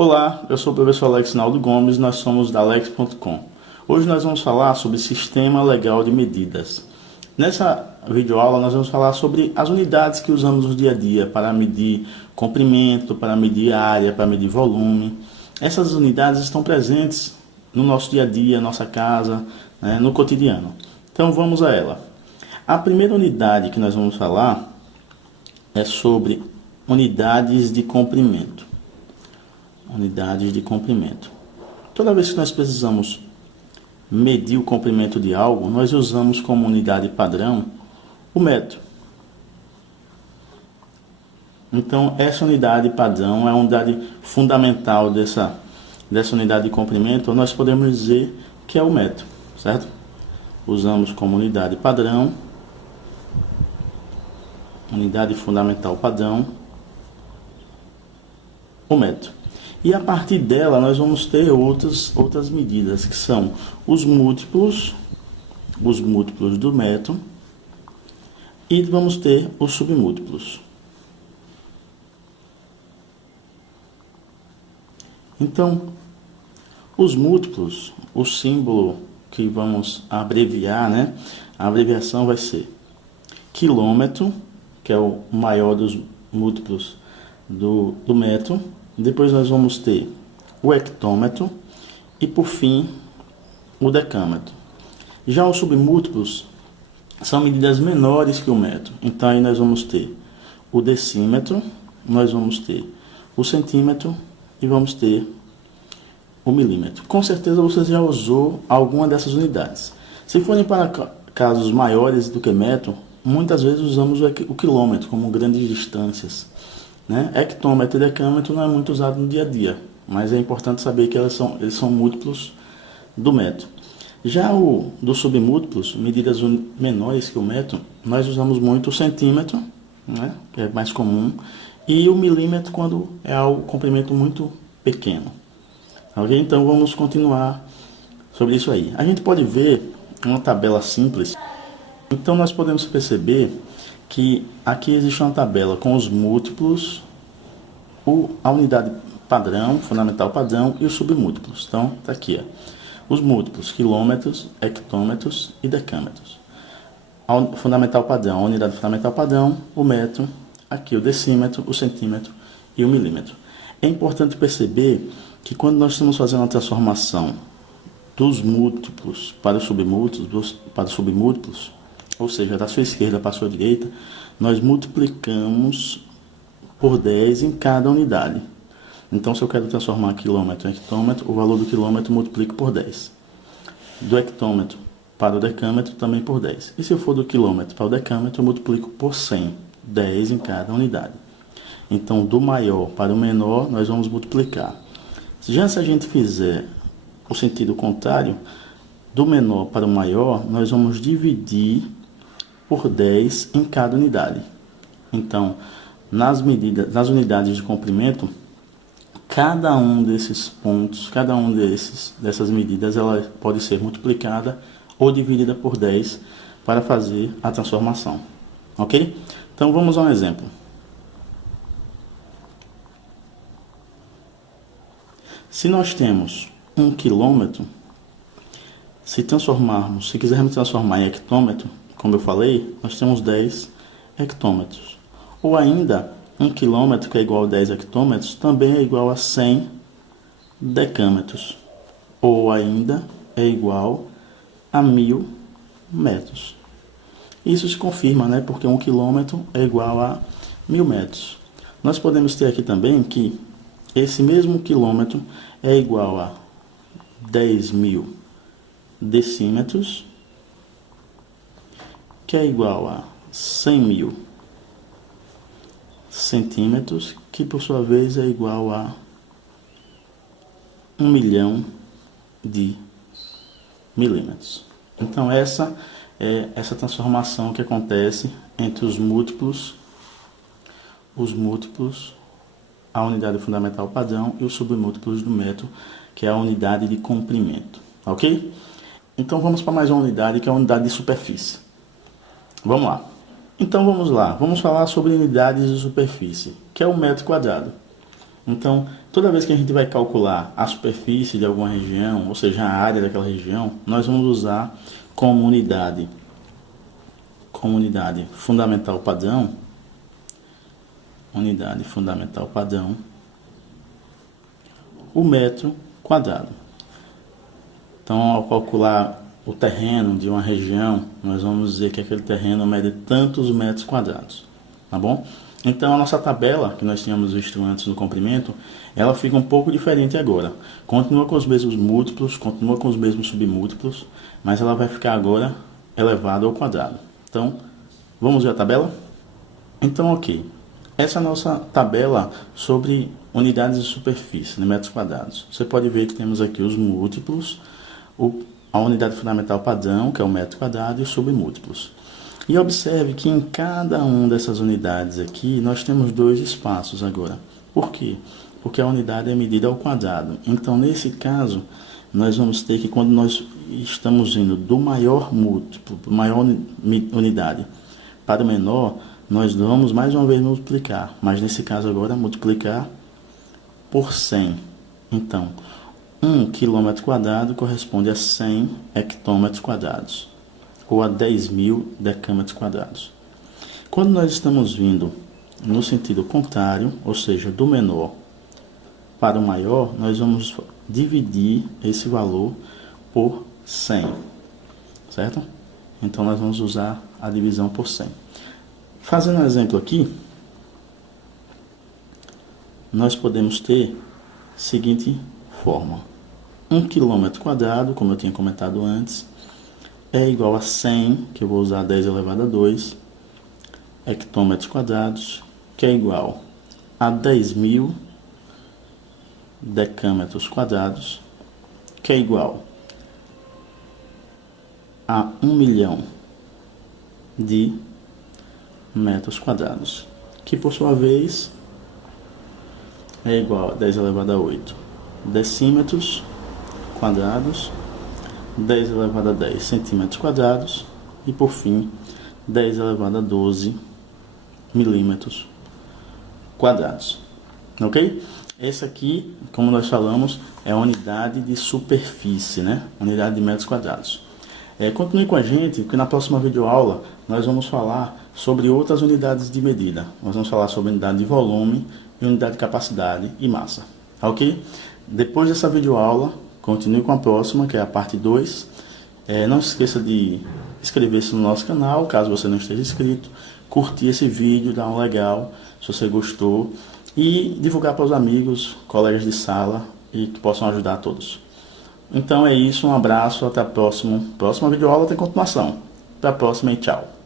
Olá, eu sou o professor Alex Naldo Gomes, nós somos da Alex.com. Hoje nós vamos falar sobre Sistema Legal de Medidas. Nessa videoaula nós vamos falar sobre as unidades que usamos no dia a dia para medir comprimento, para medir área, para medir volume. Essas unidades estão presentes no nosso dia a dia, nossa casa, no cotidiano. Então vamos a ela. A primeira unidade que nós vamos falar é sobre unidades de comprimento. Unidades de comprimento. Toda vez que nós precisamos medir o comprimento de algo, nós usamos como unidade padrão o metro. Então, essa unidade padrão é a unidade fundamental dessa unidade de comprimento. Nós podemos dizer que é o metro, certo? Usamos como unidade padrão, unidade fundamental padrão, o metro. E a partir dela nós vamos ter outras medidas, que são os múltiplos do metro, e vamos ter os submúltiplos. Então, os múltiplos, o símbolo que vamos abreviar, a abreviação vai ser quilômetro, que é o maior dos múltiplos do metro. Depois nós vamos ter o hectômetro e, por fim, o decâmetro. Já os submúltiplos são medidas menores que o metro. Então, aí nós vamos ter o decímetro, nós vamos ter o centímetro e vamos ter o milímetro. Com certeza você já usou alguma dessas unidades. Se forem para casos maiores do que metro, muitas vezes usamos o quilômetro como grandes distâncias. Hectômetro e decâmetro não é muito usado no dia a dia, mas é importante saber que eles são múltiplos do metro. Já dos submúltiplos, medidas menores que o metro, nós usamos muito o centímetro, que é mais comum, e o milímetro quando é um comprimento muito pequeno. Ok? Então vamos continuar sobre isso aí. A gente pode ver uma tabela simples. Então nós podemos perceber que aqui existe uma tabela com os múltiplos, a unidade padrão, fundamental padrão e os submúltiplos. Então, está aqui, os múltiplos, quilômetros, hectômetros e decâmetros. Fundamental padrão, a unidade fundamental padrão, o metro, aqui o decímetro, o centímetro e o milímetro. É importante perceber que quando nós estamos fazendo a transformação dos múltiplos para os submúltiplos, ou seja, da sua esquerda para a sua direita, nós multiplicamos por 10 em cada unidade. Então, se eu quero transformar quilômetro em hectômetro, o valor do quilômetro multiplico por 10. Do hectômetro para o decâmetro, também por 10. E se eu for do quilômetro para o decâmetro, eu multiplico por 100, 10 em cada unidade. Então, do maior para o menor, nós vamos multiplicar. Já se a gente fizer o sentido contrário, do menor para o maior, nós vamos dividir por 10 em cada unidade. Então, nas unidades de comprimento, cada um desses pontos, dessas medidas, ela pode ser multiplicada ou dividida por 10 para fazer a transformação. Ok? Então, vamos a um exemplo. Se nós temos 1 quilômetro, se quisermos transformar em hectômetro, como eu falei, nós temos 10 hectômetros. Ou ainda, 1 quilômetro, que é igual a 10 hectômetros, também é igual a 100 decâmetros. Ou ainda, é igual a 1000 metros. Isso se confirma, porque 1 quilômetro é igual a 1000 metros. Nós podemos ter aqui também que esse mesmo quilômetro é igual a 10.000 decímetros, que é igual a 100.000 centímetros, que por sua vez é igual a 1 milhão de milímetros. Então essa é essa transformação que acontece entre os múltiplos, a unidade fundamental padrão e os submúltiplos do metro, que é a unidade de comprimento. Ok? Então vamos para mais uma unidade, que é a unidade de superfície. Vamos lá. Então vamos lá, vamos falar sobre unidades de superfície, que é o metro quadrado. Então, toda vez que a gente vai calcular a superfície de alguma região, ou seja, a área daquela região, nós vamos usar como unidade fundamental padrão, o metro quadrado. Então, ao calcular o terreno de uma região, nós vamos dizer que aquele terreno mede tantos metros quadrados, tá bom? Então, a nossa tabela, que nós tínhamos visto antes no comprimento, ela fica um pouco diferente agora. Continua com os mesmos múltiplos, continua com os mesmos submúltiplos, mas ela vai ficar agora elevada ao quadrado. Então, vamos ver a tabela? Então, ok. Essa é a nossa tabela sobre unidades de superfície, metros quadrados. Você pode ver que temos aqui os múltiplos, a unidade fundamental padrão, que é o metro quadrado, e os submúltiplos. E observe que em cada uma dessas unidades aqui, nós temos dois espaços agora. Por quê? Porque a unidade é medida ao quadrado. Então, nesse caso, nós vamos ter que, quando nós estamos indo do maior múltiplo, maior unidade, para o menor, nós vamos mais uma vez multiplicar. Mas nesse caso agora, multiplicar por 100. Então, 1 quilômetro quadrado corresponde a 100 hectômetros quadrados, ou a 10.000 decâmetros quadrados. Quando nós estamos vindo no sentido contrário, ou seja, do menor para o maior, nós vamos dividir esse valor por 100, certo? Então, nós vamos usar a divisão por 100. Fazendo um exemplo aqui, nós podemos ter a seguinte forma. 1 quilômetro quadrado, como eu tinha comentado antes, é igual a 100, que eu vou usar 10 elevado a 2, hectômetros quadrados, que é igual a 10.000 decâmetros quadrados, que é igual a 1 milhão de metros quadrados, que por sua vez é igual a 10 elevado a 8 decímetros quadrados, 10 elevado a 10 centímetros quadrados e, por fim, 10 elevado a 12 milímetros quadrados. Ok? Esse aqui, como nós falamos, é a unidade de superfície, né? Unidade de metros quadrados. Continue com a gente, porque na próxima videoaula nós vamos falar sobre outras unidades de medida. Nós vamos falar sobre unidade de volume, unidade de capacidade e massa. Ok? Depois dessa videoaula, continue com a próxima, que é a parte 2. Não se esqueça de inscrever-se no nosso canal, caso você não esteja inscrito, curtir esse vídeo, dar um legal, se você gostou, e divulgar para os amigos, colegas de sala, e que possam ajudar a todos. Então é isso, um abraço, até a próxima. Próxima videoaula tem continuação. Até a próxima e tchau.